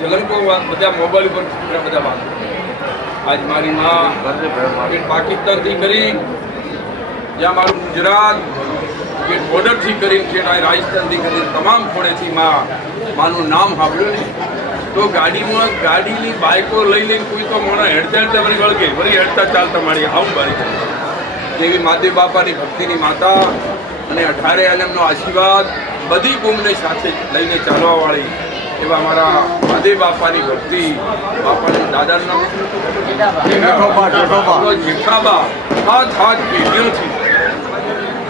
ઝલંકો વા- બધા મોબાઈલ ઉપર બધા વાત આજ મારી માં પાકિસ્તાનથી કરી, જ્યાં મારું ગુજરાત કે બોર્ડરથી કરી છે રાજસ્થાનથી કરી તમામ ખોળેથી માં માનું નામ સાંભળ્યું તો ગાડીમાં ગાડીની બાઇકો લઈ લઈને કોઈ તો મોણા હેડતા વળી વળગે, વળી હેડતા ચાલતા મારી આવું બારી જેવી મહાદેવ બાપાની ભક્તિની માતા અને અઢારે આલમનો આશીર્વાદ બધી કુંભને સાથે લઈને ચાલવાવાળી એવા મારા મહાદેવ બાપાની ભક્તિ બાપાની દાદાનું જેઠાબા, હાથ હાથ પેઢીઓથી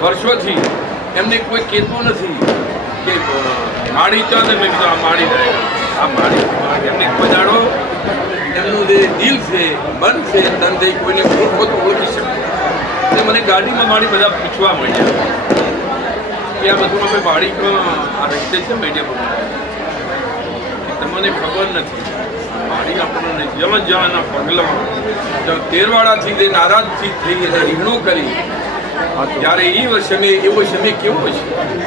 વર્ષોથી એમને કોઈ કહેતું નથી કે માણી ચો તમે મેં કીધું આ માણી આ માણી એમને બજાડો એમનું જે દિલ છે મન છે તન જે કોઈને ખોટ તો ઓળખી શકે એટલે મને ગાડીમાં મારી બધા પૂછવા મળ્યા કે આ બધું અમે વાડીમાં આ રસ્તે છે મીડિયા તમને ખબર નથી. મારી આપણને જમ જવાના પગલાં. તેરવાડાથી તે નારાજથી થઈ અને રીંગણું કરી. ત્યારે એ સમય એવો સમય કેવો છે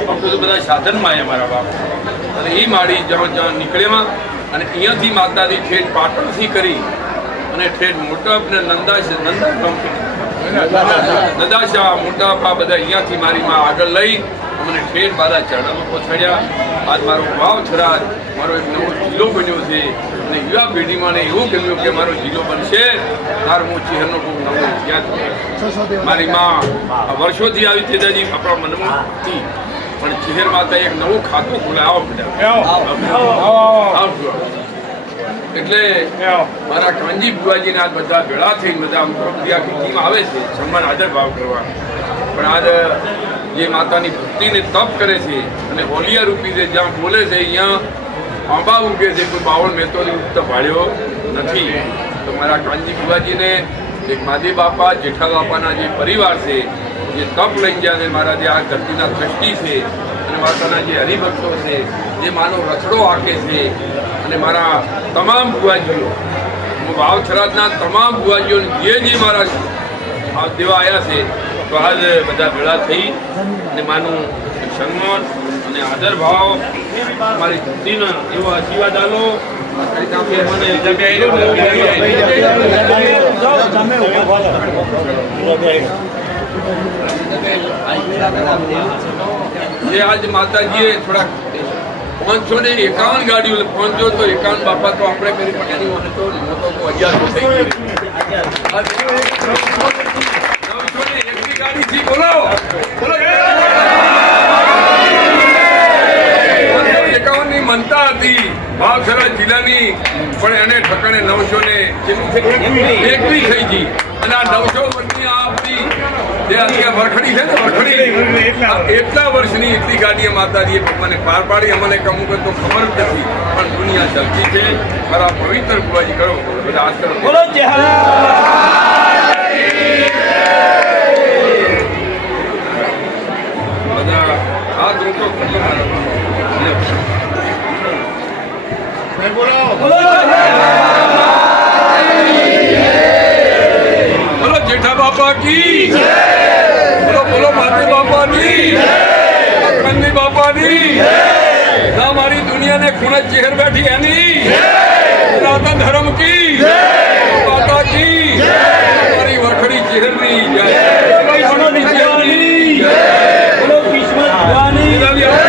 આપણે તો બધા સાધનમાં આવ્યા મારા બાપ. અને એ માળી જ્યાં જ્યાં નીકળ્યા અને અહીંયાથી માતાજી ઠેઠ પાટણથી કરી અને ઠેઠ મોટા ને નંદાશ નંદા નદાશા મોટા પા બધા અહીંયાથી મારી માં આગળ લઈ અમને ઠેઠ બાદા ચરણમાં પહોંચાડ્યા. આજ મારો વાવ થરાદ મારો એક નવો જિલ્લો બન્યો છે. અને યુવા પેઢીમાં ને એવું ગમ્યું કે મારો જિલ્લો બનશે તાર હું ચહેરનો ખૂબ નવો ઇતિહાસ મારી માં વર્ષોથી આવી તેજાજી આપણા મનમાં હતી પણ ચહેર માતા એક નવું ખાતું ખોલે આવો બધા. એટલે મારા કાનજી બુવાજીને આજ બધા ભેળા થઈને બધા પ્રક્રિયા ટીમ આવે છે. સન્માન આદર ભાવ કરવા પણ આજ જે માતાની ભક્તિને તપ કરે છે અને હોલિયા રૂપી છે જ્યાં બોલે છે, અહીંયા આંબા ઉગે છે, કોઈ બાવળ મહેતોની ઉગત ભાળ્યો નથી. તો મારા કાનજી બુવાજીને એક માદી બાપા, જેઠા બાપાના જે પરિવાર છે, જે તપ લઈ ગયા છે, મારા જે આ ધરતીના દ્રષ્ટિ છે અને માતાના જે હરિભક્તો છે, જે માનો રસડો હાકે છે અને મારા તમામ બુવાજીઓ હું વાવ થરાદના તમામ બુવાજીઓને જે જે મારા દેવા આવ્યા છે તો આજે બધા ભેળા થઈ અને માનું સન્માન અને આદર ભાવ મારી ભક્તિનો એવો આશીર્વાદ આલો. જે આજ માતાજીએ થોડાક પાંચસો ને એકાવન ગાડીઓ પાંચસો તો એકાવન બાપા તો આપણે કરી પણ એની મને તો મોટો અગિયારસો થઈ ને ગાડી બોલો. પણ એને નવસો ને આ નવસો વર્ષની આ જે અત્યારે વરખડી છે ને, વરખડી એટલા વર્ષની એટલી ગાડીએ માતાજીએ મને પાર પાડી. અમને કમુક તો ખબર જ નથી, પણ દુનિયા ચલતી છે. મારા પવિત્ર ગુવાજી કરો હાથ બોલો બાપાની બોલો બોલો માધુ બાપાની અખંડી બાપાની ના મારી દુનિયાને ખૂણે ચહેર બેઠી એની સનાતન ધર્મ કી માતા કી મારી વખડી ચહેરની જય. કૃષ્ણ ભગવાનની જય.